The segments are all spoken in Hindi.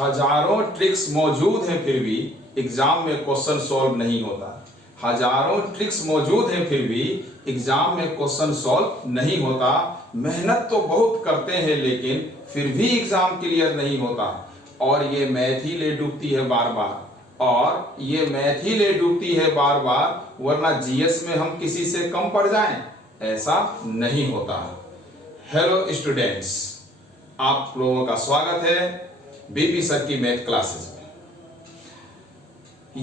हजारों ट्रिक्स मौजूद हैं फिर भी एग्जाम में क्वेश्चन सॉल्व नहीं होता। हजारों ट्रिक्स मौजूद हैं फिर भी एग्जाम में क्वेश्चन सॉल्व नहीं होता। मेहनत तो बहुत करते हैं लेकिन फिर भी एग्जाम क्लियर नहीं होता। और ये मैथ ही ले डूबती है बार बार, और ये मैथ ही ले डूबती है बार बार, वरना जीएस में हम किसी से कम पड़ जाएं, ऐसा नहीं होता। हेलो स्टूडेंट्स, आप लोगों का स्वागत है बीपी सर की मैथ क्लासेस में।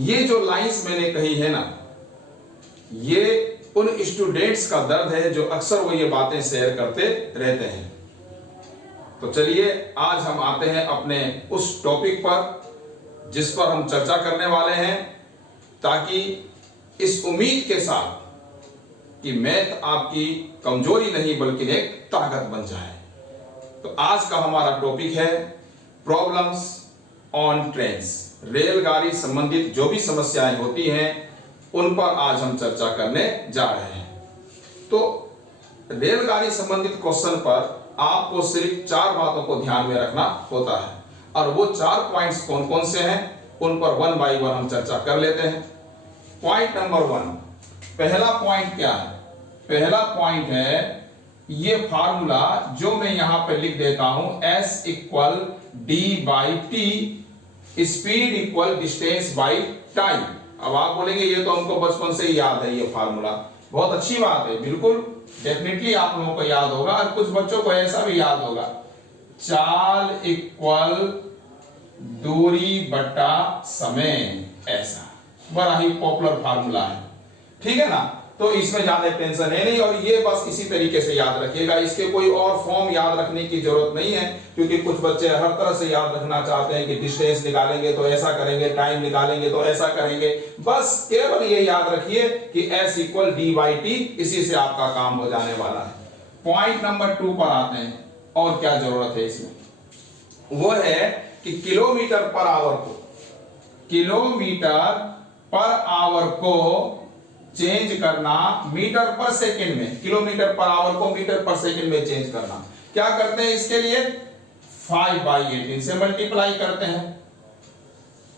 ये जो लाइंस मैंने कही है ना, ये उन स्टूडेंट्स का दर्द है जो अक्सर वो ये बातें शेयर करते रहते हैं। तो चलिए आज हम आते हैं अपने उस टॉपिक पर जिस पर हम चर्चा करने वाले हैं, ताकि इस उम्मीद के साथ कि मैथ आपकी कमजोरी नहीं बल्कि एक ताकत बन जाए। तो आज का हमारा टॉपिक है प्रॉब्लम्स ऑन ट्रेन्स। रेलगाड़ी संबंधित जो भी समस्याएं होती हैं उन पर आज हम चर्चा करने जा रहे हैं। तो रेलगाड़ी संबंधित क्वेश्चन पर आपको सिर्फ 4 बातों को ध्यान में रखना होता है, और वो 4 पॉइंट्स कौन कौन से हैं उन पर 1 बाय 1 हम चर्चा कर लेते हैं। पॉइंट नंबर 1, पहला पॉइंट क्या है? पहला पॉइंट है ये फार्मूला जो मैं यहां पे लिख देता हूं, S equal D by T, speed equal distance by time. अब आप बोलेंगे ये तो हमको बचपन से ही याद है ये फार्मूला। बहुत अच्छी बात है, बिल्कुल डेफिनेटली आप लोगों को याद होगा, और कुछ बच्चों को ऐसा भी याद होगा, चाल इक्वल दूरी बटा समय। ऐसा बड़ा ही पॉपुलर फार्मूला है, ठीक है ना। तो इसमें ज्यादा टेंशन है नहीं, और ये बस इसी तरीके से याद रखिएगा। इसके कोई और फॉर्म याद रखने की जरूरत नहीं है, क्योंकि कुछ बच्चे हर तरह से याद रखना चाहते हैं कि डिस्टेंस निकालेंगे तो ऐसा करेंगे, टाइम निकालेंगे तो ऐसा करेंगे। बस केवल ये याद रखिए कि S equal D by T, इसी से आपका काम हो जाने वाला है। पॉइंट नंबर 2 पर आते हैं, और क्या जरूरत है इसमें? वो है कि किलोमीटर पर आवर को चेंज करना मीटर पर सेकंड में। किलोमीटर पर आवर को मीटर पर सेकंड में चेंज करना। क्या करते हैं इसके लिए? 5/18 से मल्टीप्लाई करते हैं।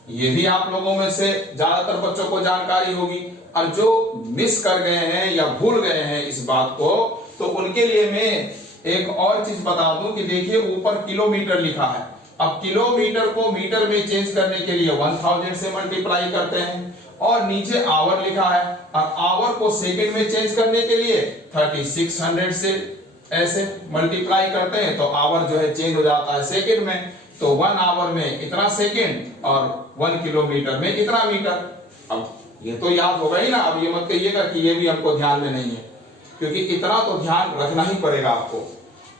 ये भी आप लोगों में से ज्यादातर बच्चों को जानकारी होगी, और जो मिस कर गए हैं या भूल गए हैं इस बात को, तो उनके लिए मैं एक और चीज बता दूं कि देखिए ऊपर किलोमीटर लिखा है। अब किलोमीटर को मीटर में चेंज करने के लिए 1000 से मल्टीप्लाई करते हैं, और नीचे आवर लिखा है, और आवर को सेकंड में चेंज करने के लिए 3600 से ऐसे मल्टीप्लाई करते हैं, तो आवर जो है चेंज हो जाता है सेकंड में। तो 1 आवर में इतना सेकंड, और 1 किलोमीटर में इतना मीटर। अब ये तो याद होगा ही ना। अब ये मत कहिएगा कि ये भी हमको ध्यान में नहीं है, क्योंकि इतना तो ध्यान रखना ही पड़ेगा आपको।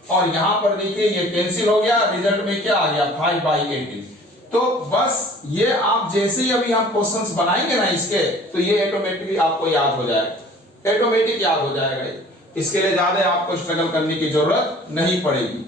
और यहां पर देखिए ये कैंसिल हो गया, रिजल्ट में क्या आ गया? 5/18। तो बस ये आप जैसे ही अभी हम क्वेश्चंस बनाएंगे ना इसके, तो ये ऑटोमेटिकली आपको याद हो जाएगा, ऑटोमेटिक याद हो जाएगा। इसके लिए ज्यादा आपको स्ट्रगल करने की जरूरत नहीं पड़ेगी।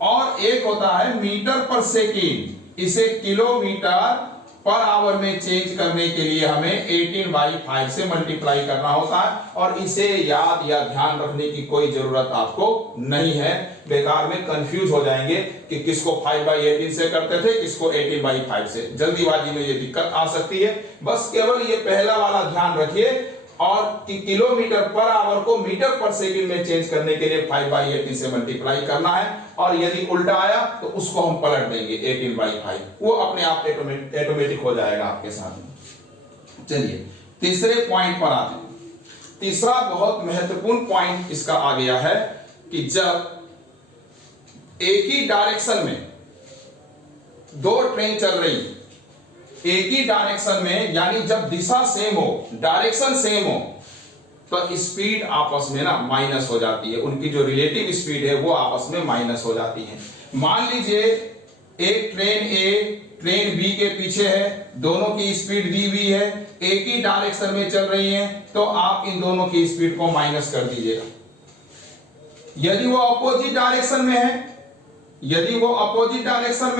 और एक होता है मीटर पर सेकंड, इसे किलोमीटर पर आवर में चेंज करने के लिए हमें 18/5 से मल्टीप्लाई करना होता है, और इसे याद या ध्यान रखने की कोई जरूरत आपको नहीं है। बेकार में कंफ्यूज हो जाएंगे कि किसको 5/18 से करते थे, किसको 18/5 से। जल्दीबाजी में ये दिक्कत आ सकती है। बस केवल ये पहला वाला ध्यान रखिए, और कि किलोमीटर पर आवर को मीटर पर सेकंड में चेंज करने के लिए 5/18 से मल्टीप्लाई करना है, और यदि उल्टा आया तो उसको हम पलट देंगे 18/5, वो अपने आप ऑटोमेटिक हो जाएगा आपके साथ। चलिए तीसरे पॉइंट पर आते हैं। तीसरा बहुत महत्वपूर्ण पॉइंट इसका आ गया है कि जब एक ही डायरेक्शन में 2 ट्रेन चल रही, एक ही डायरेक्शन में, यानी जब दिशा सेम हो, डायरेक्शन सेम हो, तो स्पीड आपस में ना माइनस हो जाती है। उनकी जो रिलेटिव स्पीड है वो आपस में माइनस हो जाती है। मान लीजिए एक ट्रेन ए ट्रेन बी के पीछे है, दोनों की स्पीड दी हुई है, एक ही डायरेक्शन में चल रही है, तो आप इन दोनों की स्पीड को माइनस कर दीजिएगा। यदि वो अपोजिट डायरेक्शन में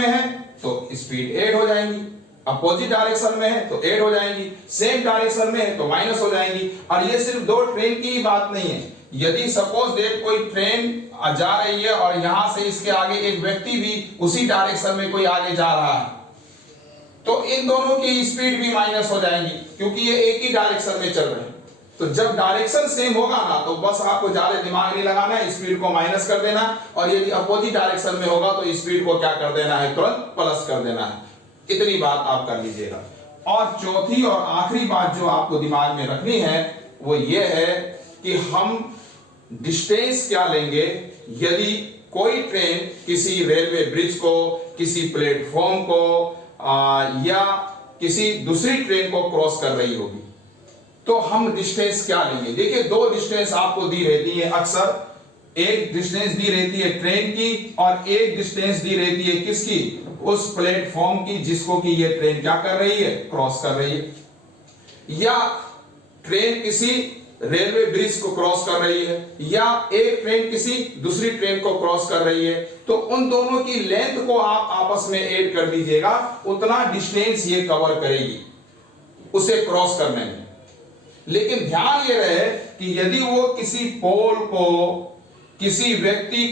है, तो स्पीड ऐड हो जाएंगी। अपोजिट डायरेक्शन में है तो ऐड हो जाएंगी, सेम डायरेक्शन में है तो माइनस हो जाएंगी। और ये सिर्फ 2 ट्रेन की ही बात नहीं है, यदि सपोज दैट कोई ट्रेन जा रही है और यहां से इसके आगे एक व्यक्ति भी उसी डायरेक्शन में कोई आगे जा रहा है, तो इन दोनों की स्पीड भी माइनस हो जाएंगी क्योंकि ये एक ही डायरेक्शन में चल रहे हैं। तो जब डायरेक्शन सेम होगा ना तो बस आपको ज्यादा दिमाग नहीं लगाना है, स्पीड को माइनस कर देना, और यदि अपोजिट डायरेक्शन में होगा तो स्पीड को क्या कर देना है, तुरंत प्लस कर देना है। इतनी बात आप कर लीजिएगा। और चौथी और आखिरी बात जो आपको दिमाग में रखनी है वो ये है कि हम डिस्टेंस क्या लेंगे यदि कोई ट्रेन किसी रेलवे ब्रिज को, किसी प्लेटफॉर्म को या किसी दूसरी ट्रेन को क्रॉस कर रही होगी, तो हम डिस्टेंस क्या लेंगे। देखिए दो डिस्टेंस आपको दी रहती है अक्सर, एक डिस्टेंस दी रहती है ट्रेन की और एक डिस्टेंस दी रहती है किसकी, उस प्लेटफॉर्म की जिसको कि ये ट्रेन क्या कर रही है, क्रॉस कर रही है, या ट्रेन किसी रेलवे ब्रिज को क्रॉस कर रही है, या एक ट्रेन किसी दूसरी ट्रेन को क्रॉस कर रही है। तो उन दोनों की लेंथ को आप आपस में ऐड कर दीजिएगा, उतना डिस्टेंस ये कवर करेगी उसे क्रॉस करने में। लेकिन ध्यान ये रहे कि यदि वो किसी पोल को, किसी व्यक्ति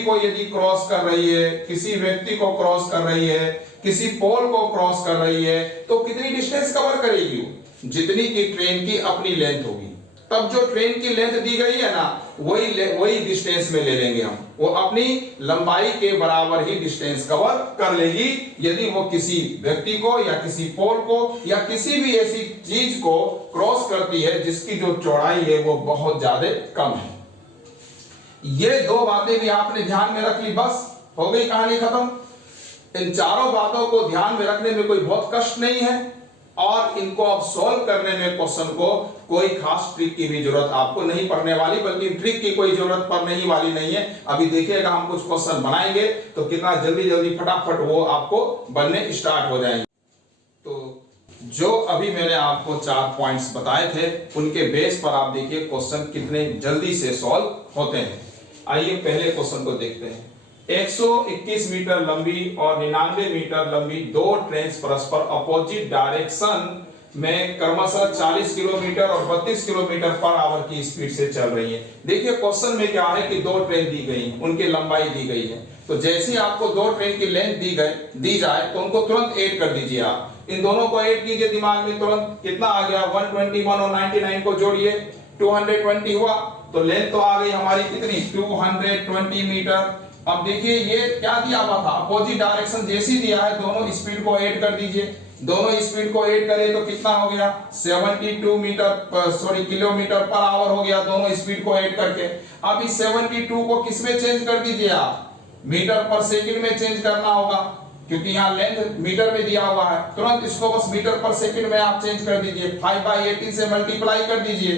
को यदि क्रॉस कर रही है, किसी व्यक्ति को क्रॉस कर रही है, किसी पोल को क्रॉस कर रही है, तो कितनी डिस्टेंस कवर करेगी वो, जितनी की ट्रेन की अपनी लेंथ होगी। तब जो ट्रेन की लेंथ दी गई है ना वही डिस्टेंस में ले लेंगे हम, वो अपनी लंबाई के बराबर ही डिस्टेंस कवर कर लेगी यदि वो किसी व्यक्ति को या किसी पोल को या किसी भी ऐसी चीज को क्रॉस करती है जिसकी जो चौड़ाई है वो बहुत ज्यादा कम है। ये दो बातें भी आपने ध्यान में रख ली, बस हो गई कहानी खत्म। इन चारों बातों को ध्यान में रखने में कोई बहुत कष्ट नहीं है और इनको अब सॉल्व करने में क्वेश्चन को कोई खास ट्रिक की भी जरूरत आपको नहीं पड़ने वाली, बल्कि ट्रिक की कोई जरूरत पड़ने ही वाली नहीं है। अभी देखिएगा हम कुछ क्वेश्चन बनाएंगे तो कितना जल्दी जल्दी फटाफट वो आपको बनने स्टार्ट हो जाएंगे। तो जो अभी मैंने आपको 4 पॉइंट्स बताए थे उनके बेस पर आप देखिए क्वेश्चन कितने जल्दी से सॉल्व होते हैं। आइए पहले क्वेश्चन को देखते हैं। 121 मीटर लंबी और 99 मीटर लंबी दो ट्रेन परस्पर अपोजिट डायरेक्शन में क्रमशः 40 किलोमीटर और 32 किलोमीटर पर आवर की स्पीड से चल रही है। देखिए क्वेश्चन में क्या है कि दो ट्रेन दी गई है, उनकी लंबाई दी गई है, तो जैसे ही आपको दो ट्रेन की लेंथ दी जाए तो उनको तुरंत ऐड कर दीजिए। आप इन दोनों को ऐड कीजिए दिमाग में, तुरंत कितना आ गया 121 और 99 को जोड़िए 220 हुआ, तो लेंथ तो आ गई हमारी कितनी 220 मीटर। अब देखिए ये क्या दिया हुआ था, अपोजिट डायरेक्शन जैसी दिया है दोनों स्पीड को ऐड कर दीजिए, दोनों स्पीड को ऐड करें तो कितना हो गया 72 किलोमीटर पर आवर हो गया दोनों स्पीड को ऐड करके। अब इस 72 को किस में चेंज कर दीजिए आप, मीटर पर सेकंड में चेंज करना होगा क्योंकि यहाँ लेंथ मीटर में दिया हुआ है, तुरंत इसको बस मीटर पर सेकंड में आप चेंज कर दीजिए, 5/18 से मल्टीप्लाई कर दीजिए,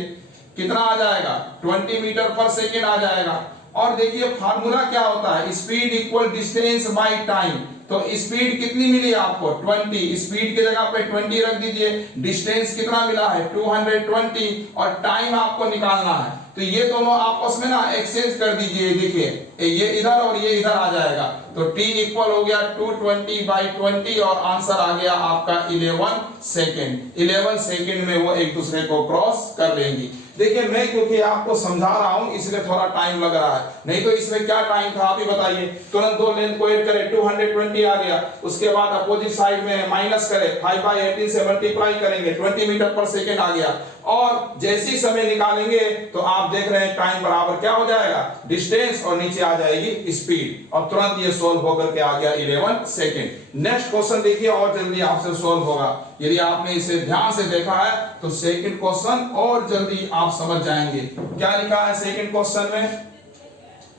कितना आ जाएगा 20 मीटर पर सेकंड आ जाएगा। और देखिए फार्मूला क्या होता है, speed equal distance by time, तो स्पीड कितनी मिली आपको 20, स्पीड की जगह पे 20 रख दीजिए, डिस्टेंस कितना मिला है 220 और टाइम आपको निकालना है, तो ये दोनों आपस में ना एक्सचेंज कर दीजिए। देखिए ये इधर और ये इधर आ जाएगा, तो t इक्वल हो गया 220/20 और आंसर आ गया आपका 11 सेकेंड। 11 सेकेंड में वो एक दूसरे को क्रॉस कर लेंगी। देखिए मैं क्योंकि आपको समझा रहा हूं इसलिए थोड़ा टाइम लग रहा है, नहीं तो इसमें क्या टाइम था आप ही बताइए। तुरंत दो लेंथ को ऐड करें 220 आ गया, उसके बाद अपोजिट साइड में माइनस करें 5/18 से मल्टीप्लाई करेंगे 20 मीटर पर सेकेंड आ गया, और जैसी समय निकालेंगे तो आप देख रहे हैं टाइम बराबर क्या हो जाएगा डिस्टेंस और नीचे आ जाएगी स्पीड, और तुरंत ये सोल्व होकर के आ गया 11 सेकेंड। नेक्स्ट क्वेश्चन देखिए और जल्दी आपसे सोल्व होगा, यदि आपने इसे ध्यान से देखा है तो सेकंड क्वेश्चन और जल्दी आप समझ जाएंगे। क्या लिखा है सेकंड क्वेश्चन में,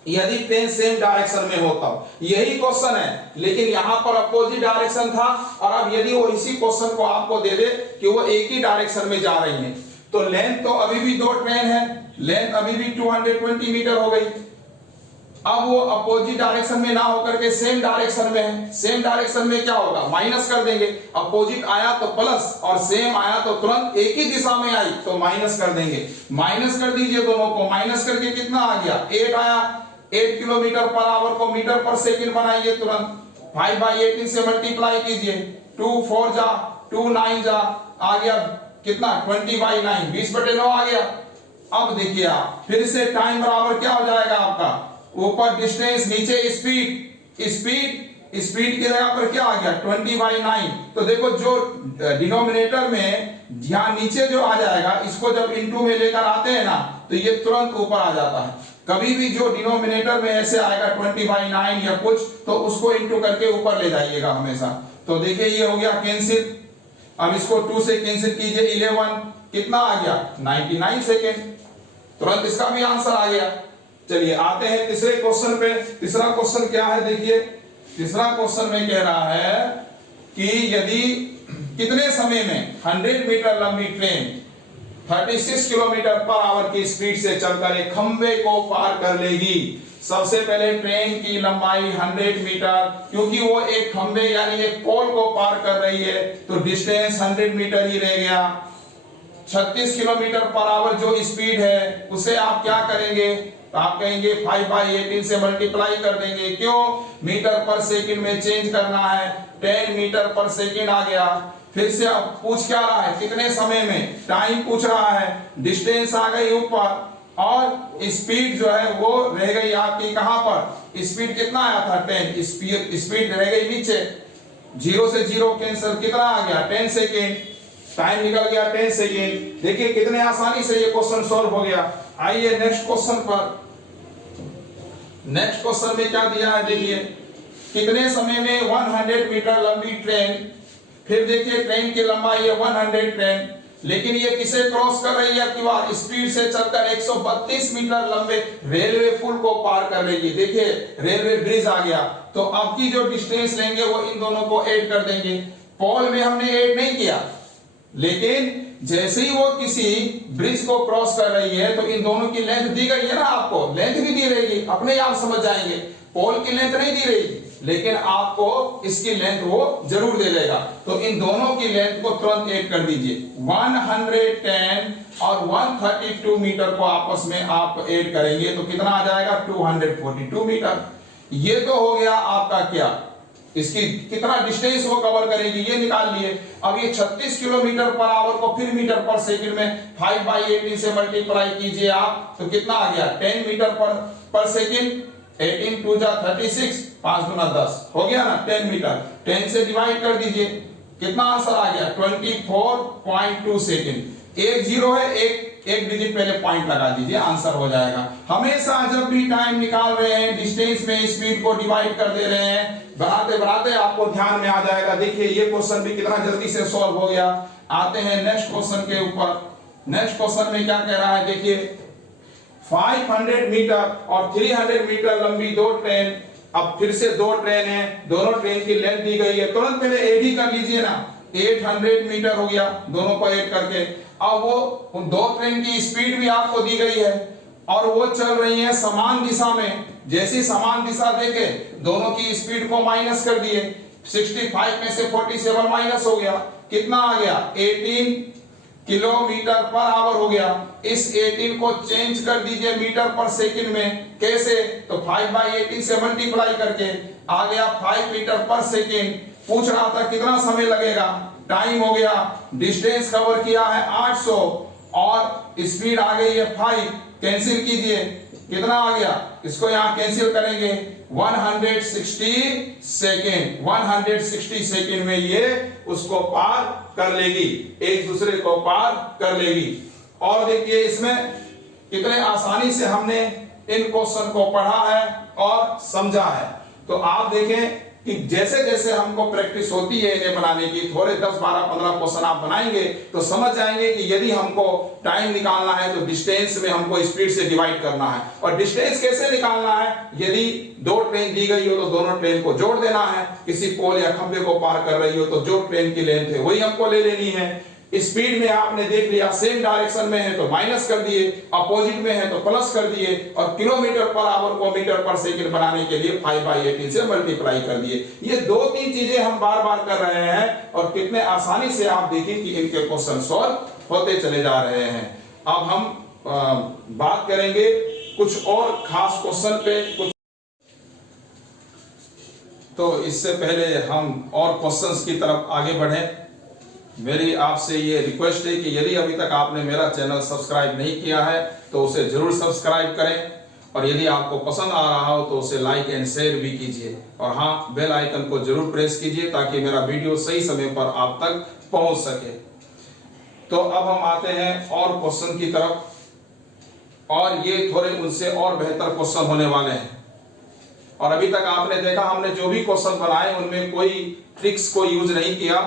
यदि ट्रेन सेम डायरेक्शन में होता, यही क्वेश्चन है लेकिन यहां पर अपोजिट डायरेक्शन था, और अब यदि वो इसी क्वेश्चन को आपको दे दे कि वो एक ही डायरेक्शन में जा रही है, तो लेंथ तो अभी भी दो ट्रेन है, लेंथ अभी भी 220 मीटर हो गई। अब वो अपोजिट डायरेक्शन में ना होकर के सेम डायरेक्शन में है, सेम डायरेक्शन में क्या होगा माइनस कर देंगे, अपोजिट आया तो प्लस और सेम आया तो तुरंत एक ही दिशा में आई तो माइनस कर देंगे। माइनस कर दीजिए दोनों को, माइनस करके कितना आ गया 8 आया, 8 किलोमीटर पर आवर को मीटर पर सेकंड बनाइए, तुरंत 5/18 से मल्टीप्लाई कीजिए, 2 4 जा 2 9 जा आ गया कितना 20/9 20/9 आ गया। अब देखिए आप फिर से टाइम बराबर क्या हो जाएगा आपका, ऊपर डिस्टेंस नीचे स्पीड, स्पीड की जगह पर क्या आ गया 20/9। तो देखो जो डिनोमिनेटर में ध्यान नीचे जो आ जाएगा, इसको जब इनटू में लेकर आते हैं ना तो ये तुरंत ऊपर आ जाता है। कभी भी जो डिनोमिनेटर में ऐसे आएगा 20/9 या कुछ, तो उसको इनटू करके ऊपर ले जाइएगा हमेशा। तो देखिए ये हो गया कैंसिल। अब इसको 2 से कैंसिल कीजिए, 11 कितना आ गया 99 सेकेंड। तुरंत इसका भी आंसर आ गया। चलिए आते हैं तीसरे क्वेश्चन पे। तीसरा क्वेश्चन क्या है देखिए, तीसरा क्वेश्चन में कह रहा है कि यदि कितने समय में 100 मीटर लंबी ट्रेन 36 किलोमीटर पर आवर की स्पीड से चलकर एक खंबे को पार कर लेगी। सबसे पहले ट्रेन की लंबाई 100 मीटर, क्योंकि वो एक खंबे यानी एक पोल को पार कर रही है तो डिस्टेंस 100 मीटर ही रह गया। 36 किलोमीटर पर आवर जो स्पीड है उसे आप क्या करेंगे, तो आप कहेंगे 5/18 से मल्टीप्लाई कर देंगे। क्यों, मीटर पर सेकंड में चेंज करना है, 10 मीटर पर सेकंड आ गया। फिर से अब पूछ क्या रहा है, कितने समय में, टाइम पूछ रहा है, डिस्टेंस आ गई ऊपर और स्पीड जो है वो रह गई आपकी कहां पर, स्पीड कितना आया था 10, स्पीड रह गई नीचे। 0 से 0 कैंसिल, कितना आ गया 10 सेकेंड, टाइम निकल गया 10 सेकेंड। देखिए कितने आसानी से ये क्वेश्चन सॉल्व हो गया। आइए नेक्स्ट क्वेश्चन पर। नेक्स्ट क्वेश्चन में क्या दिया है देखिए, कितने समय में 100 मीटर लंबी ट्रेन, फिर देखिए ट्रेन की लंबाई है 100 ट्रेन, लेकिन ये किसे क्रॉस कर रही है, आपकी बार स्पीड से चलकर 132 मीटर लंबे रेलवे पुल को पार कर लेगी। देखिए रेलवे ब्रिज आ गया, तो अब की जो डिस्टेंस लेंगे वो इन दोनों को ऐड कर देंगे। पोल में हमने ऐड नहीं किया, लेकिन जैसे ही वो किसी ब्रिज को क्रॉस कर रही है तो इन दोनों की लेंथ दी गई है ना, आपको लेंथ भी दी रहेगी, अपने आप समझ जाएंगे। पोल की लेंथ नहीं दी रहेगी, लेकिन आपको इसकी लेंथ वो जरूर दे देगा। तो इन दोनों की लेंथ को तुरंत ऐड कर दीजिए। 110 और 132 मीटर को आपस में आप ऐड करेंगे तो कितना आ जाएगा 242 मीटर। ये तो हो गया आपका क्या, इसकी कितना डिस्टेंस वो कवर करेगी ये निकाल लिए। अब ये 36 किलोमीटर पर आवर को फिर मीटर पर सेकंड में 5/18 से मल्टीप्लाई कीजिए आप, तो कितना आ गया 10 मीटर पर सेकंड। 18 2 जा 36, 5 दूना 10 हो गया ना 10 मीटर। 10 से डिवाइड कर दीजिए, कितना आंसर आ गया 24.2 सेकंड। एक जीरो है, एक डिजिट पहले पॉइंट लगा दीजिए, आंसर हो जाएगा। हमेशा जब भी टाइम निकाल रहे हैं डिस्टेंस में स्पीड को डिवाइड कर दे रहे हैं, बढ़ाते बढ़ाते आपको ध्यान में आ जाएगा। देखिए ये क्वेश्चन भी कितना जल्दी से सॉल्व हो गया। आते हैं नेक्स्ट क्वेश्चन के ऊपर। नेक्स्ट क्वेश्चन में क्या कह रहा है देखिए, 500 मीटर और 300 मीटर लंबी दो ट्रेन, अब फिर से दो ट्रेन है, दोनों ट्रेन की लेंथ दी गई है, तुरंत पहले ऐड ही कर लीजिए ना, 800 मीटर हो गया दोनों को ऐड करके। अब वो उन दो ट्रेन की स्पीड भी आपको दी गई है और वो चल रही है समान दिशा में। जैसी समान दिशा देखे दोनों की स्पीड को माइनस कर दिए, 65 में से 47 माइनस हो गया, कितना आ गया 18 किलोमीटर पर आवर हो गया। इस 18 को चेंज कर दीजिए मीटर पर सेकंड में, कैसे, तो 5/18 से मल्टीप्लाई करके आ गया 5 मीटर पर सेकंड। पूछ रहा था कितना समय लगेगा, टाइम हो गया, डिस्टेंस कवर किया है 800 और स्पीड आ गई है 5, कैंसिल कीजिए, कितना आ गया, इसको यहां कैंसिल करेंगे 160 सेकेंड। 160 सेकेंड में ये उसको पार कर लेगी, एक दूसरे को पार कर लेगी। और देखिए इसमें कितने आसानी से हमने इन क्वेश्चन को पढ़ा है और समझा है। तो आप देखें कि जैसे जैसे हमको प्रैक्टिस होती है इन्हें बनाने की, थोड़े 10 12 15 क्वेश्चन आप बनाएंगे तो समझ जाएंगे कि यदि हमको टाइम निकालना है तो डिस्टेंस में हमको स्पीड से डिवाइड करना है। और डिस्टेंस कैसे निकालना है, यदि दो ट्रेन दी गई हो तो दोनों ट्रेन को जोड़ देना है। किसी पोल या खंबे को पार कर रही हो तो जो ट्रेन की लेंथ है वही हमको ले लेनी है। स्पीड में आपने देख लिया, सेम डायरेक्शन में है तो माइनस कर दिए, अपोजिट में है तो प्लस कर दिए, और किलोमीटर पर आवर को मीटर पर सेकंड बनाने के लिए 5/18 से मल्टीप्लाई कर दिए। ये 2-3 चीजें हम बार बार कर रहे हैं और कितने आसानी से आप देखिए कि इनके क्वेश्चन सॉल्व होते चले जा रहे हैं। अब हम बात करेंगे कुछ और खास क्वेश्चन पे कुछ, तो इससे पहले हम और क्वेश्चंस की तरफ आगे बढ़े। मेरी आपसे ये रिक्वेस्ट है कि यदि अभी तक आपने मेरा चैनल सब्सक्राइब नहीं किया है तो उसे जरूर सब्सक्राइब करें, और यदि आपको पसंद आ रहा हो तो उसे लाइक एंड शेयर भी कीजिए, और हाँ, बेल आइकन को जरूर प्रेस कीजिए ताकि मेरा वीडियो सही समय पर आप तक पहुंच सके। तो अब हम आते हैं और क्वेश्चन की तरफ, और ये थोड़े उनसे और बेहतर क्वेश्चन होने वाले हैं। और अभी तक आपने देखा हमने जो भी क्वेश्चन बनाए उनमें कोई ट्रिक्स को यूज नहीं किया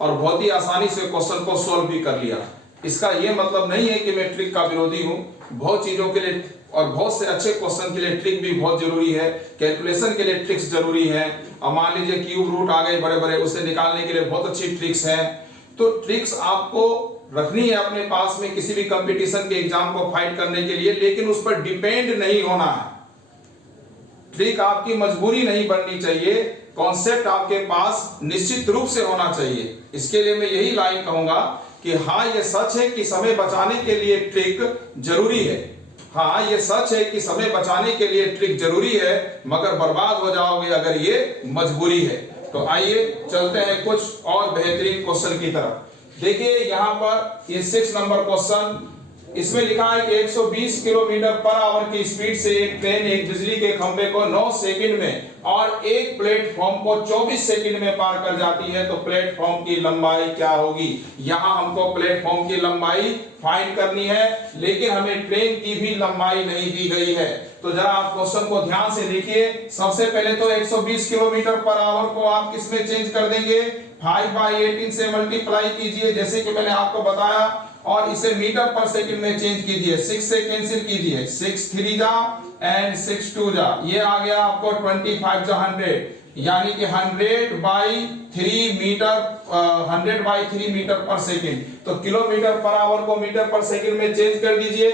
और बहुत ही आसानी से क्वेश्चन को सोल्व भी कर लिया। इसका ये मतलब नहीं है कि मैं ट्रिक का विरोधी हूँ। बहुत चीजों के लिए और बहुत से अच्छे क्वेश्चन के लिए ट्रिक भी बहुत जरूरी है, कैलकुलेशन के लिए ट्रिक्स जरूरी है। अब मान लीजिए क्यूब रूट आ गए बड़े बड़े, उसे निकालने के लिए बहुत अच्छी ट्रिक्स है। तो ट्रिक्स आपको रखनी है अपने पास में किसी भी कंपटीशन के एग्जाम को फाइट करने के लिए, लेकिन उस पर डिपेंड नहीं होना है। ट्रिक आपकी मजबूरी नहीं बननी चाहिए, कॉन्सेप्ट आपके पास निश्चित रूप से होना चाहिए। इसके लिए मैं यही लाइन कहूंगा कि हाँ, ये सच है कि समय बचाने के लिए ट्रिक जरूरी है। हाँ, ये सच है कि समय बचाने के लिए ट्रिक जरूरी है, मगर बर्बाद हो जाओगे अगर ये मजबूरी है। तो आइए चलते हैं कुछ और बेहतरीन क्वेश्चन की तरफ। देखिए यहाँ पर ये 6 नंबर क्वेश्चन, इसमें लिखा है कि 120 किलोमीटर पर आवर की स्पीड से एक ट्रेन एक बिजली के खंभे को 9 सेकंड में और एक प्लेटफॉर्म को 24 सेकंड में पार कर जाती है, तो प्लेटफॉर्म की लंबाई क्या होगी। यहां हमको प्लेटफॉर्म की लंबाई फाइंड करनी है, लेकिन हमें ट्रेन की भी लंबाई नहीं दी गई है। तो जरा आप क्वेश्चन को ध्यान से देखिए। सबसे पहले तो 120 किलोमीटर पर आवर को आप किसमें चेंज कर देंगे, 5/18 से मल्टीप्लाई कीजिए जैसे कि मैंने आपको बताया, और इसे मीटर पर सेकंड में चेंज कीजिए। 6 से कैंसिल कीजिए, 6 3 जा एंड 6 2 जा, ये आ गया आपको 25 जा 100, यानी कि 100/3 मीटर 100/3 मीटर पर सेकंड। तो किलोमीटर पर आवर को मीटर पर सेकंड में चेंज कर दीजिए।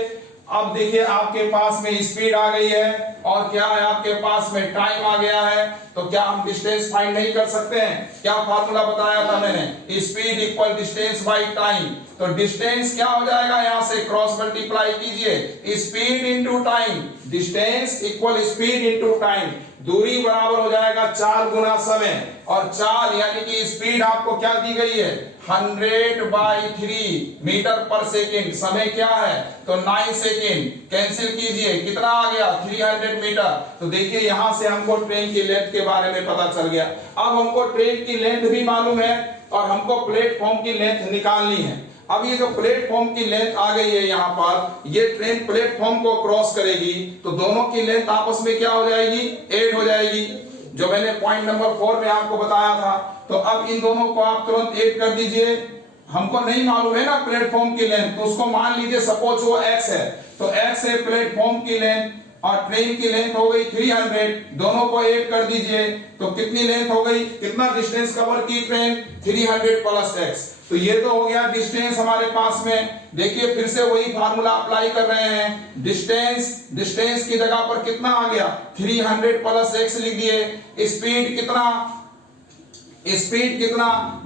अब देखिए आपके पास में स्पीड आ गई है और क्या है आपके पास में टाइम आ गया है। तो क्या हम डिस्टेंस फाइंड नहीं कर सकते हैं? क्या फार्मूला बताया था मैंने, speed equal distance by time. तो डिस्टेंस क्या हो जाएगा, यहां से क्रॉस मल्टीप्लाई कीजिए, speed into time, distance equal speed into time. दूरी बराबर हो जाएगा 4 गुना समय, और 4 यानी कि स्पीड आपको क्या दी गई है, 100/3 मीटर पर सेकंड। समय क्या है, तो 9 सेकंड। कैंसिल कीजिए, कितना आ गया, 300 मीटर। तो देखिए यहां से हमको ट्रेन की लेंथ के बारे में पता चल गया। अब हमको ट्रेन की लेंथ भी मालूम है और हमको प्लेटफॉर्म की लेंथ निकालनी है। अब ये जो प्लेटफॉर्म की लेंथ आ गई है यहाँ पर, ये ट्रेन प्लेटफॉर्म को क्रॉस करेगी तो दोनों की लेंथ आपस में क्या हो जाएगी, 8 हो जाएगी, जो मैंने पॉइंट नंबर 4 में आपको बताया था। तो अब इन दोनों को आप तुरंत 8 कर दीजिए। हमको नहीं मालूम है ना प्लेटफॉर्म की लेंथ, तो उसको मान लीजिए सपोज वो x है, तो x है प्लेटफॉर्म की लेंथ और ट्रेन की लेंथ हो गई 300, दोनों को 8 कर दीजिए तो कितनी लेंथ हो गई, कितना डिस्टेंस कवर की ट्रेन, 300 प्लस x। तो ये तो हो गया डिस्टेंस हमारे पास में। देखिए फिर से वही फार्मूला अप्लाई कर रहे हैं, डिस्टेंस की जगह पर कितना आ गया, 300 प्लस x लिख दिए। स्पीड कितना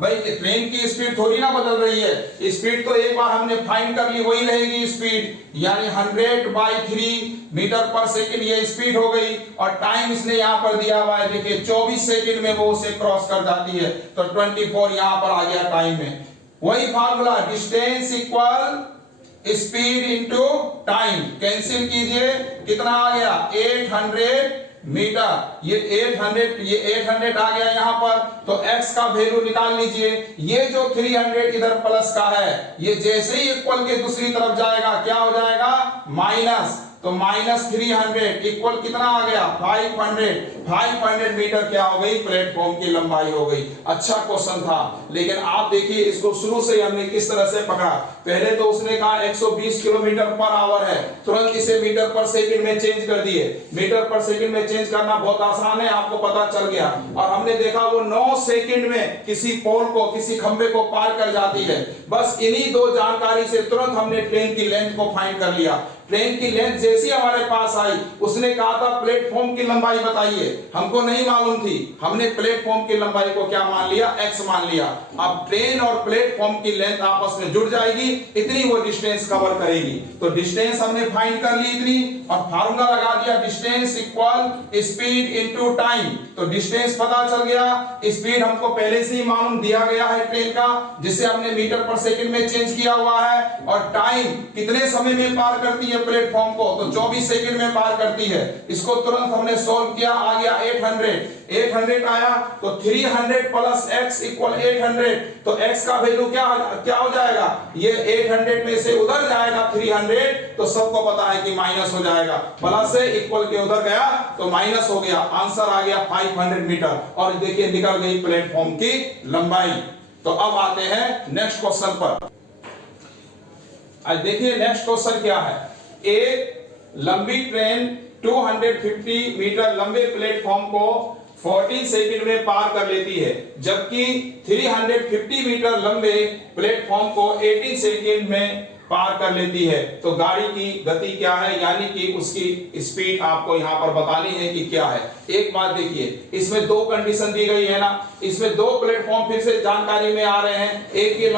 भाई, ट्रेन की स्पीड थोड़ी ना बदल रही है, स्पीड तो एक बार हमने फाइंड कर ली वही रहेगी स्पीड, यानी 100/3 मीटर पर सेकंड ये स्पीड हो गई। और टाइम इसने यहाँ पर दिया हुआ है, देखिए 24 सेकंड में वो उसे क्रॉस कर जाती है, तो 24 यहाँ पर आ गया टाइम में। वही formula, distance equal speed into time, cancel कीजिए, कितना आ गया, 800 मीटर। ये 800 आ गया यहाँ पर, तो x का वैल्यू निकाल लीजिए। ये जो 300 इधर प्लस का है, ये जैसे ही इक्वल के दूसरी तरफ जाएगा क्या हो जाएगा, माइनस। तो -300 इक्वल कितना आ गया, 500 मीटर क्या हो गई, प्लेटफॉर्म की लंबाई हो गई। अच्छा क्वेश्चन था, लेकिन आप देखिए इसको शुरू से हमने किस तरह से पकड़ा। पहले तो उसने कहा 120 किलोमीटर पर आवर है, तुरंत इसे मीटर पर सेकंड में चेंज कर दिए। मीटर पर सेकंड में चेंज करना बहुत आसान है, आपको पता चल गया। और हमने देखा वो 9 सेकंड में किसी पोल को, किसी खंबे को पार कर जाती है। बस इन्हीं दो जानकारी से तुरंत हमने ट्रेन की लेंथ को फाइंड कर लिया। ट्रेन की लेंथ जैसी हमारे पास आई, उसने कहा था प्लेटफॉर्म की लंबाई बताइए, हमको नहीं मालूम थी, हमने प्लेटफॉर्म की लंबाई को क्या मान लिया, x मान लिया। अब ट्रेन और प्लेटफॉर्म की लेंथ आपस में जुड़ जाएगी, इतनी वो डिस्टेंस कवर करेगी। तो डिस्टेंस हमने फाइंड कर ली इतनी, और फार्मूला लगा दिया, distance equal speed into time. तो डिस्टेंस पता चल गया, स्पीड हमको पहले से ही मालूम दिया गया है ट्रेन का, जिसे हमने मीटर पर सेकंड में चेंज किया हुआ है, और टाइम कितने समय में पार करती है प्लेटफॉर्म को, तो 24 सेकंड में पार करती है। इसको तुरंत हमने सॉल्व किया, आ गया 800 आया, तो 300 प्लस x इक्वल 800। तो x का वैल्यू क्या हो जाएगा, ये 800 में से उधर जाएगा 300, तो सबको पता है कि माइनस हो जाएगा, प्लस से इक्वल के उधर गया तो माइनस हो गया, आंसर आ गया 500 मीटर। और देखिए निकल गई प्लेटफॉर्म की लंबाई। तो अब आते हैं नेक्स्ट क्वेश्चन पर। आज देखिए नेक्स्ट क्वेश्चन क्या है। एक लंबी ट्रेन 250 मीटर लंबे प्लेटफॉर्म को 14 सेकंड में पार कर लेती है, जबकि 350 मीटर लंबे प्लेटफॉर्म को 18 सेकंड में पार कर लेती है। तो गाड़ी की गति क्या है, यानी कि उसकी स्पीड आपको यहाँ पर बतानी है कि क्या है। एक बात देखिए, इसमें दो कंडीशन दी गई है ना, इसमें दो प्लेटफॉर्म फिर से जानकारी में आ रहे हैं। एक की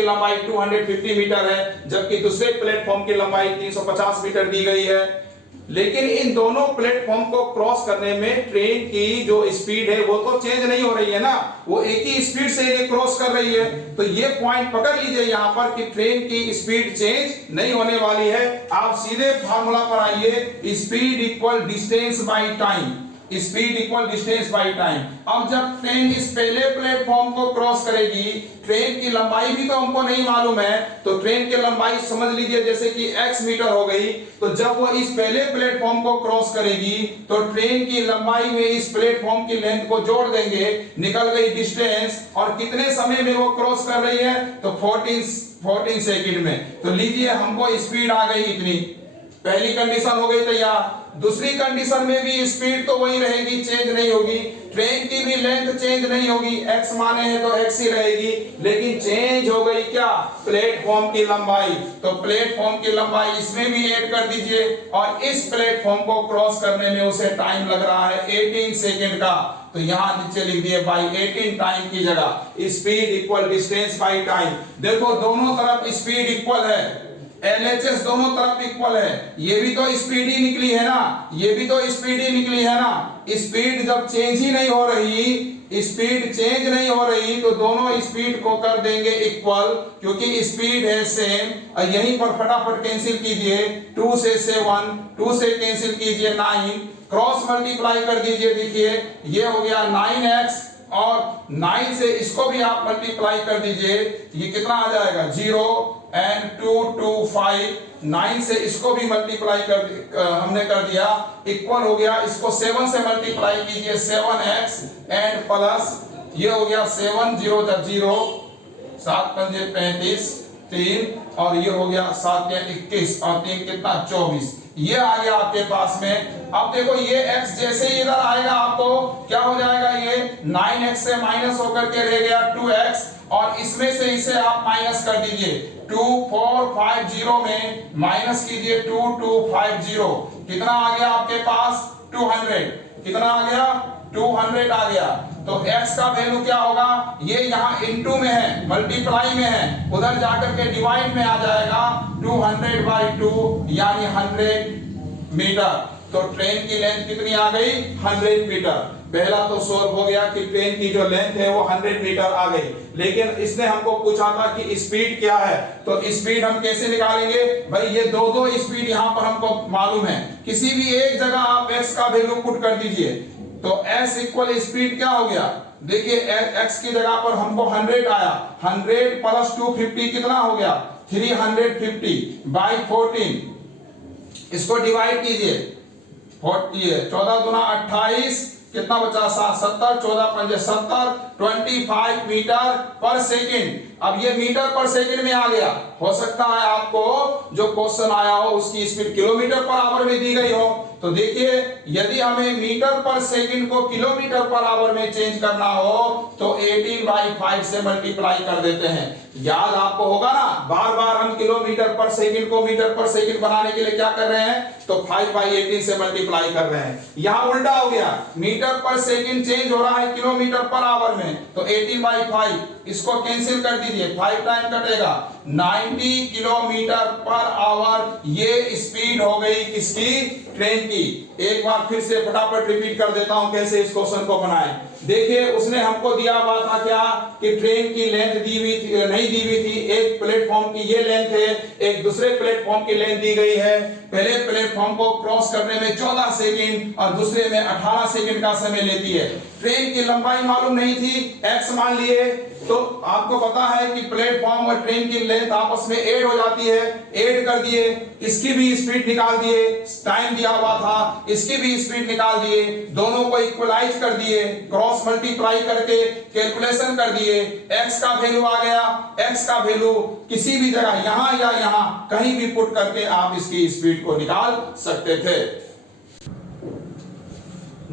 लंबाई 250 मीटर है, जबकि दूसरे प्लेटफॉर्म की लंबाई 350 मीटर दी गई है। लेकिन इन दोनों प्लेटफॉर्म को क्रॉस करने में ट्रेन की जो स्पीड है वो तो चेंज नहीं हो रही है ना, वो एक ही स्पीड से ये क्रॉस कर रही है। तो ये पॉइंट पकड़ लीजिए यहाँ पर कि ट्रेन की स्पीड चेंज नहीं होने वाली है। आप सीधे फार्मूला पर आइए, speed equal distance by time, speed equal distance by time. अब जब ट्रेन इस पहले प्लेटफॉर्म को क्रॉस करेगी, ट्रेन की लंबाई भी तो हमको नहीं मालूम है, तो ट्रेन की लंबाई समझ लीजिए जैसे कि x मीटर हो गई। तो जब वो इस पहले प्लेटफॉर्म को क्रॉस करेगी, तो ट्रेन की लंबाई में इस प्लेटफॉर्म की लेंथ को जोड़ देंगे, निकल गई डिस्टेंस। और कितने समय में वो क्रॉस कर रही है, तो 14 सेकंड में। तो लीजिए हमको स्पीड आ गई इतनी, पहली कंडीशन हो गई तैयार। दूसरी कंडीशन में भी स्पीड तो वही रहेगी, चेंज नहीं होगी। ट्रेन की भी लेंथ चेंज नहीं होगी, x माने हैं तो x ही रहेगी, लेकिन चेंज हो गई क्या, प्लेटफॉर्म की लंबाई। तो प्लेटफॉर्म की लंबाई इसमें भी ऐड कर दीजिए, और इस प्लेटफॉर्म को क्रॉस करने में उसे टाइम लग रहा है 18 सेकंड का। तो यहां नीचे लिख दिए बाई 18 टाइम की जगह speed equal distance by time. देखो दोनों तरफ स्पीड इक्वल है, LHS दोनों तरफ इक्वल है। ये भी तो स्पीड ही निकली है ना, ये भी तो स्पीड ही निकली है ना। स्पीड जब चेंज ही नहीं हो रही, स्पीड चेंज नहीं हो रही, तो दोनों स्पीड को कर देंगे इक्वल, क्योंकि स्पीड है सेम। और यहीं पर फटाफट कैंसिल कीजिए, 2 से 7, 2 से कैंसिल कीजिए 9, क्रॉस मल्टीप्लाई कर दीजिए। देखिए ये हो गया 9x, और 9 से इसको भी आप मल्टीप्लाई कर दीजिए, ये कितना आ जाएगा 0 and 2 2 5। 9 से इसको भी मल्टीप्लाई हमने कर दिया, इक्वल हो गया। इसको 7 से मल्टीप्लाई कीजिए 7x एंड प्लस ये हो गया 7 0 0, 7 पंजे 35, 3, और ये हो गया 7 या 21, और 3 कितना 24। ये आ गया आपके पास में। अब देखो ये x जैसे ही इधर आएगा आपको क्या हो जाएगा, ये 9x से माइनस होकर के रह गया 2x, और इसमें से इसे आप माइनस कर दीजिए। 2450 में माइनस कीजिए 2250, कितना आ गया आपके पास 200। कितना आ गया 200 आ गया। तो x का वैल्यू क्या होगा, ये यहाँ इनटू में है, मल्टीप्लाई में है, उधर जाकर के डिवाइड में आ जाएगा 200/2 यानी 100 मीटर। तो ट्रेन की लेंथ कितनी आ गई 100 मीटर। पहला तो सॉल्व हो गया कि ट्रेन की जो लेंथ है वो 100 मीटर आ गई। लेकिन इसने हमको पूछा था कि स्पीड क्या है, तो स्पीड हम कैसे निकालेंगे भाई, ये दो स्पीड यहाँ पर हमको मालूम है, किसी भी एक जगह आप x का वैल्यू पुट कर दीजिए। तो s इक्वल स्पीड क्या हो गया, देखिए x की जगह पर हमको 100 आया, 100 प्लस 250 कितना हो गया 350/14। इसको डिवाइड कीजिए, 14 दूना 28, कितना बचा 7 70, 14 पंजे 70, 25 मीटर पर सेकंड। अब ये मीटर पर सेकंड में आ गया। हो सकता है आपको जो क्वेश्चन आया हो उसकी स्पीड किलोमीटर पर आवर में दी गई हो। तो देखिए यदि हमें मीटर पर सेकंड को किलोमीटर पर आवर में चेंज करना हो तो 18/5 से मल्टीप्लाई कर देते हैं। याद आपको होगा ना, बार बार हम किलोमीटर पर सेकंड को मीटर पर सेकंड बनाने के लिए क्या कर रहे हैं, तो 5/18 से मल्टीप्लाई कर रहे हैं। यहां उल्टा हो गया, मीटर पर सेकंड चेंज हो रहा है किलोमीटर पर आवर में, तो 18/5 इसको कैंसिल कर दीजिए, 5 टाइम कटेगा, 90 किलोमीटर पर आवर ये स्पीड हो गई किसकी, ट्रेन की। एक बार फिर से फटाफट रिपीट कर देता हूं कैसे इस क्वेश्चन को बनाएं। देखिए उसने हमको दिया हुआ था क्या कि ट्रेन की लेंथ दी हुई थी, नहीं दी हुई थी, एक प्लेटफॉर्म की ये लेंथ है, एक दूसरे प्लेटफॉर्म की लेंथ दी गई है। पहले प्लेटफॉर्म को क्रॉस करने में 14 सेकंड और दूसरे में 18 सेकंड का समय लेती है। ट्रेन की लंबाई मालूम नहीं थी, x मान लिए, तो आपको पता है कि प्लेटफॉर्म और ट्रेन की लेंथ आपस में ऐड हो जाती है, ऐड कर दिए, इसकी भी स्पीड निकाल दिए, टाइम दिया हुआ था, इसकी भी स्पीड निकाल दिए, दोनों को इक्वलाइज कर दिए, क्रॉस मल्टीप्लाई करके कैलकुलेशन कर दिए, x का वैल्यू आ गया, x का वैल्यू किसी भी जगह यहां या यहां कहीं भी पुट करके आप इसकी स्पीड को निकाल सकते थे।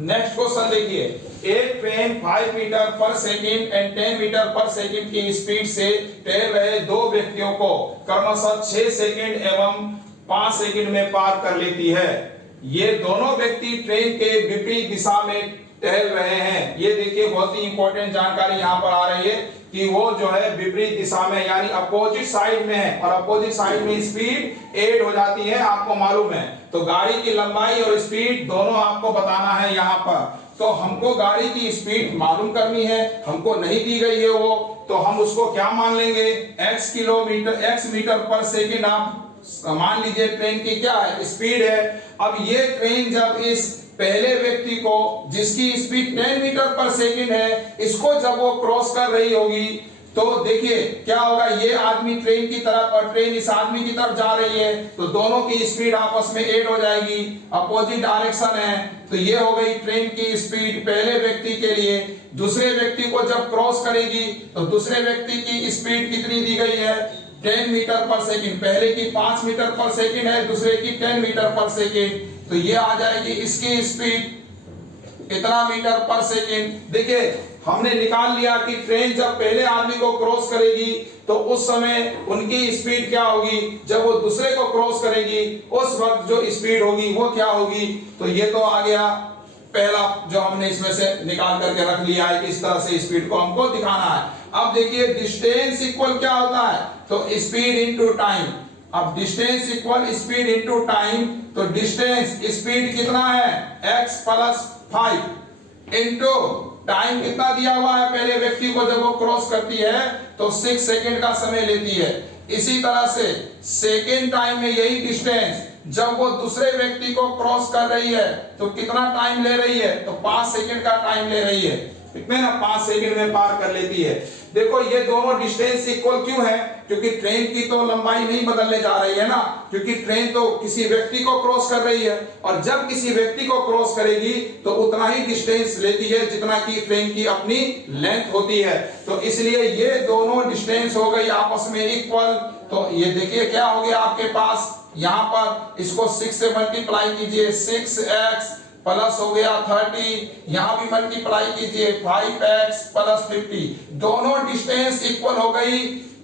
नेक्स्ट क्वेश्चन देखिए, एक ट्रेन 5 मीटर पर सेकंड एंड 10 मीटर पर सेकंड की स्पीड से टहल रहे दो व्यक्तियों को क्रमशः 6 सेकंड एवं 5 सेकंड में पार कर लेती है। ये दोनों व्यक्ति ट्रेन के विपरीत दिशा में टहल रहे हैं। ये देखिए बहुत ही इंपॉर्टेंट जानकारी यहाँ पर आ रही है कि वो जो है विपरीत दिशा में यानी अपोजिट साइड में है, और अपोजिट साइड में स्पीड ऐड हो जाती है, आपको मालूम है। तो गाड़ी की लंबाई और स्पीड दोनों आपको बताना है यहाँ पर। तो हमको गाड़ी की स्पीड मालूम करनी है, हमको नहीं दी गई है वो, तो हम उसको क्या मान लेंगे, x मीटर पर सेकंड आप मान लीजिए ट्रेन की क्या है, स्पीड है। अब ये ट्रेन जब इस पहले व्यक्ति को जिसकी स्पीड 10 मीटर पर सेकंड है, इसको जब वो क्रॉस कर रही होगी तो देखिए क्या होगा, ये आदमी ट्रेन की तरफ और ट्रेन इस आदमी की तरफ जा रही है, तो दोनों की स्पीड आपस में ऐड हो जाएगी, अपोजिट डायरेक्शन है। तो ये हो गई ट्रेन की स्पीड पहले व्यक्ति के लिए। दूसरे व्यक्ति को जब क्रॉस करेगी तो दूसरे व्यक्ति की स्पीड कितनी दी गई है, 10 मीटर पर सेकंड। पहले की 5 मीटर पर सेकंड है, दूसरे की 10 मीटर पर सेकंड, तो ये आ जाएगी इसकी स्पीड इतना मीटर पर सेकंड। देखिए हमने निकाल लिया कि ट्रेन जब पहले आदमी को क्रॉस करेगी तो उस समय उनकी स्पीड क्या होगी, जब वो दूसरे को क्रॉस करेगी उस वक्त जो स्पीड होगी वो क्या होगी। तो ये तो आ गया पहला जो हमने इसमें से निकाल करके रख लिया है कि इस तरह से स्पीड को हमको दिखाना है। अब देखिए डिस्टेंस इक्वल क्या होता है, तो स्पीड इनटू टाइम। अब distance equal speed into time, तो डिस्टेंस स्पीड कितना है, x + 5 इनटू टाइम कितना दिया हुआ है पहले व्यक्ति को जब वो क्रॉस करती है तो 6 सेकंड का समय लेती है। इसी तरह से सेकंड टाइम में यही डिस्टेंस जब वो दूसरे व्यक्ति को क्रॉस कर रही है तो कितना टाइम ले रही है, तो 5 सेकंड का टाइम ले रही है, कितने ना 5 सेकंड में पार कर लेती है। देखो ये दोनों डिस्टेंस इक्वल क्यों है, क्योंकि ट्रेन की तो लंबाई नहीं बदलने जा रही है ना, क्योंकि ट्रेन तो किसी व्यक्ति को क्रॉस कर रही है, और जब किसी व्यक्ति को क्रॉस करेगी तो उतना ही डिस्टेंस लेती है जितना कि ट्रेन की अपनी लेंथ होती है। तो इसलिए ये दोनों डिस्टेंस हो गई आपस में इक्वल। तो ये देखिए क्या हो गया आपके पास, यहाँ पर इसको 6 से मल्टीप्लाई कीजिए, 6x प्लस हो गया 30, यहां भी मल्टीप्लाई कीजिए 5x + 50, दोनों डिस्टेंस इक्वल हो गई,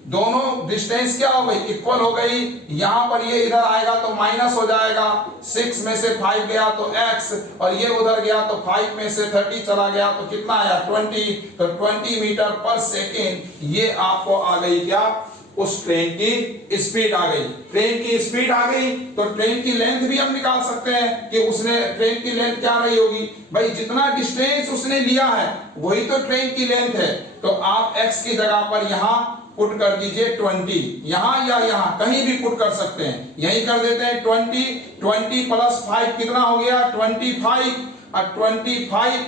दोनों डिस्टेंस क्या हो गई, इक्वल हो गई। यहां पर ये इधर आएगा तो माइनस हो जाएगा, 6 में से 5 गया तो x, और ये उधर गया तो 5 में से 30 चला गया तो कितना आया 20, तो 20 मीटर पर सेकेंड ये आपको आ गई क्या, उस ट्रेन की स्पीड आ गई। ट्रेन की स्पीड आ गई तो ट्रेन की लेंथ भी हम निकाल सकते हैं कि उसने ट्रेन की लेंथ क्या रही होगी, भाई जितना डिस्टेंस उसने लिया है वही तो ट्रेन की लेंथ है। तो आप x की जगह पर यहां पुट कर दीजिए 20, यहां या यहां कहीं भी पुट कर सकते हैं, यही कर देते हैं 20 + 5 कितना हो गया 25, और 25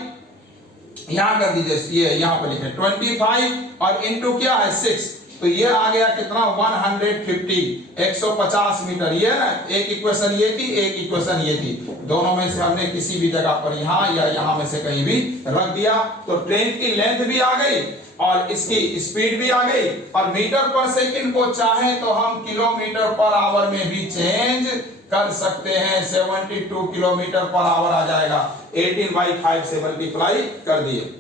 यहां कर दीजिए, ये यहां पर लिखे 25 और इनटू क्या है 6, तो ये आ गया कितना 150 150 मीटर। ये ना एक इक्वेशन ये थी, एक इक्वेशन ये थी, दोनों में से हमने किसी भी जगह पर यहाँ या यहाँ में से कहीं भी रख दिया तो ट्रेन की लेंथ भी आ गई और इसकी स्पीड भी आ गई। और मीटर पर सेकंड को चाहे तो हम किलोमीटर पर आवर में भी चेंज कर सकते हैं। 72 किलोमीटर पर आवर आ जाएगा। 18/5 से मल्टीप्लाई कर दिए।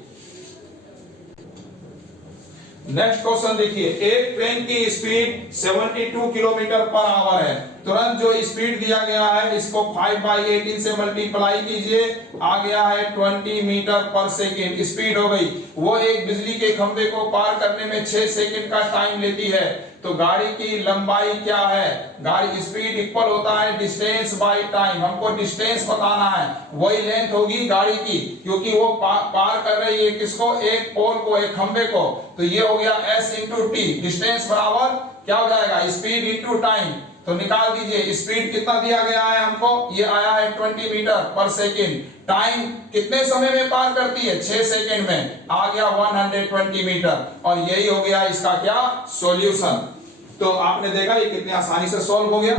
नेक्स्ट क्वेश्चन देखिए, एक ट्रेन की स्पीड 72 किलोमीटर पर आवर है। तुरंत जो स्पीड दिया गया है इसको 5/18 से मल्टीप्लाई कीजिए, आ गया है 20 मीटर पर सेकेंड स्पीड हो गई। वो एक बिजली के खंभे को पार करने में 6 सेकेंड का टाइम लेती है। तो गाड़ी की लंबाई क्या है? गाड़ी स्पीड इक्वल होता है डिस्टेंस बाय टाइम। हमको डिस्टेंस बताना है, वही लेंथ होगी गाड़ी की, क्योंकि वो पार कर रही है किसको? एक पोल को, एक खंभे को। तो ये हो गया s इंटू टी। डिस्टेंस बराबर क्या हो जाएगा? Speed into time. तो निकाल दीजिए स्पीड कितना दिया गया है हमको, ये आया है 20 मीटर पर सेकेंड। टाइम कितने समय में पार करती है? 6 सेकेंड में, आ गया 120 मीटर। और यही हो गया इसका क्या? सॉल्यूशन। तो आपने देखा ये कितनी आसानी से सॉल्व हो गया।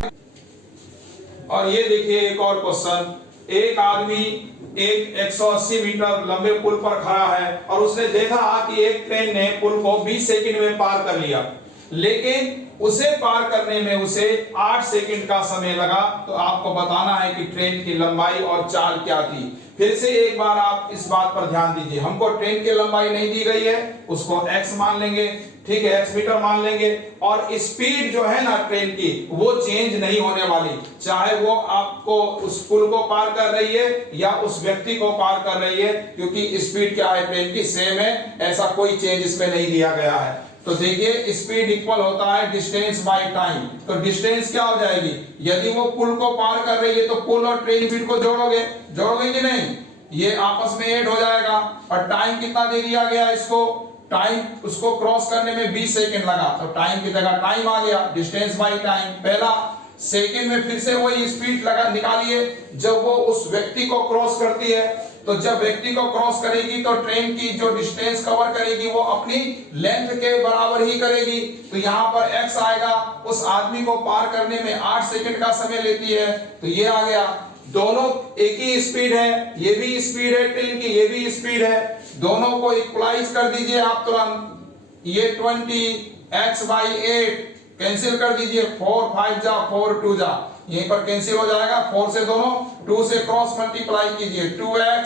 और ये देखिए एक और क्वेश्चन, एक आदमी एक 180 मीटर लंबे पुल पर खड़ा है और उसने देखा कि एक ट्रेन ने पुल को 20 सेकंड में पार कर लिया, लेकिन उसे पार करने में उसे 8 सेकंड का समय लगा। तो आपको बताना है कि ट्रेन की लंबाई और चाल क्या थी। फिर से एक बार आप इस बात पर ध्यान दीजिए, हमको ट्रेन की लंबाई नहीं दी गई है, उसको x मान लेंगे, ठीक है, x मीटर मान लेंगे। और स्पीड जो है ना ट्रेन की वो चेंज नहीं होने वाली, चाहे वो आपको उस पुल को पार कर रही है या उस व्यक्ति को पार कर रही है, क्योंकि स्पीड क्या है ट्रेन की? सेम है, ऐसा कोई चेंज इसमें नहीं दिया गया है। तो देखिए स्पीड इक्वल होता है डिस्टेंस बाय टाइम। तो डिस्टेंस क्या हो जाएगी? यदि वो पुल को पार कर रही है तो पुल और ट्रेन स्पीड को जोड़ोगे कि नहीं? ये आपस में ऐड हो जाएगा। और टाइम कितना दे दिया गया इसको? टाइम उसको क्रॉस करने में 20 सेकंड लगा, तो टाइम की जगह टाइम आ गया, डिस्टेंस बाय टाइम। पहला सेकंड में फिर से वही स्पीड लगा निकालिए जब वो उस व्यक्ति को क्रॉस करती है। तो जब व्यक्ति को क्रॉस करेगी तो ट्रेन की जो डिस्टेंस कवर करेगी वो अपनी लेंथ के बराबर ही करेगी। तो यहाँ पर x आएगा, उस आदमी को पार करने में 8 सेकंड का समय लेती है। तो ये आ गया, दोनों एक ही स्पीड है, ये भी स्पीड है ट्रेन की, ये भी स्पीड है, दोनों को इक्वलाइज कर दीजिए आप तुरंत। ये 20x/8 कैंसिल कर दीजिए, 4 5 जा 4 2 जा, यहीं पर कैंसिल हो जाएगा। 4 से दोनों, 2 से क्रॉस मल्टीप्लाई कीजिए, 2x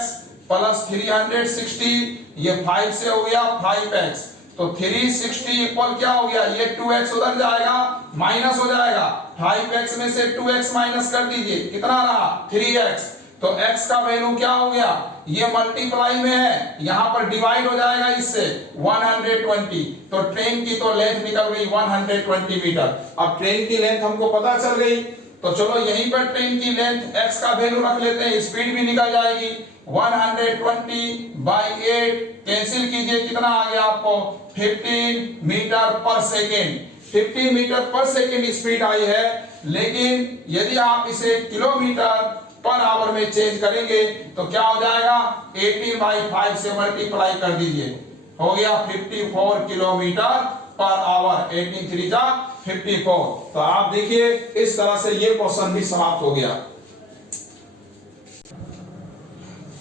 प्लस 360, ये 5 से हो गया 5x। तो 360 इक्वल क्या हो गया? ये 2x उधर जाएगा, माइनस हो जाएगा। 5x में से 2x माइनस कर दीजिए, कितना रहा? 3x। तो x का वैल्यू क्या हो गया? ये मल्टीप्लाई में है, यहां पर डिवाइड हो जाएगा इससे, 120। तो ट्रेन की तो लेंथ निकल गई 120 मीटर। अब ट्रेन की लेंथ हमको पता चल गई, तो चलो यहीं पर ट्रेन की लेंथ x का वैल्यू रख लेते हैं, स्पीड भी निकल जाएगी। 120/8 कैंसिल कीजिए, कितना आ गया आपको? 15 मीटर पर सेकेंड। 15 मीटर पर सेकेंड स्पीड आई है, लेकिन यदि आप इसे किलोमीटर पर आवर में चेंज करेंगे तो क्या हो जाएगा? 18/5 से मल्टीप्लाई कर दीजिए, हो गया 54 किलोमीटर पर आवर। 18 3 जा 54। तो आप देखिए इस तरह से ये क्वेश्चन भी समाप्त हो गया।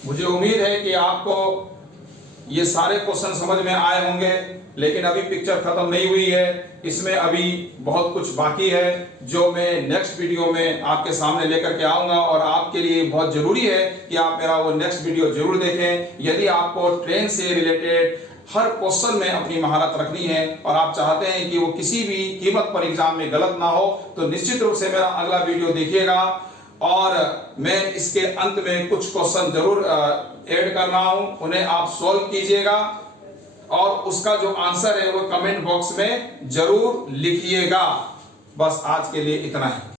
मुझे उम्मीद है कि आपको ये सारे क्वेश्चन समझ में आए होंगे, लेकिन अभी पिक्चर खत्म नहीं हुई है, इसमें अभी बहुत कुछ बाकी है जो मैं नेक्स्ट वीडियो में आपके सामने लेकर के आऊंगा। और आपके लिए बहुत जरूरी है कि आप मेरा वो नेक्स्ट वीडियो जरूर देखें। यदि आपको ट्रेन से रिलेटेड हर क्वेश्चन में अपनी महारत रखनी है और आप चाहते हैं कि वो किसी भी कीमत पर एग्जाम में गलत ना हो, तो निश्चित रूप से मेरा अगला वीडियो देखिएगा। और मैं इसके अंत में कुछ क्वेश्चन जरूर ऐड कर रहा हूं, उन्हें आप सॉल्व कीजिएगा और उसका जो आंसर है वो कमेंट बॉक्स में जरूर लिखिएगा। बस आज के लिए इतना ही।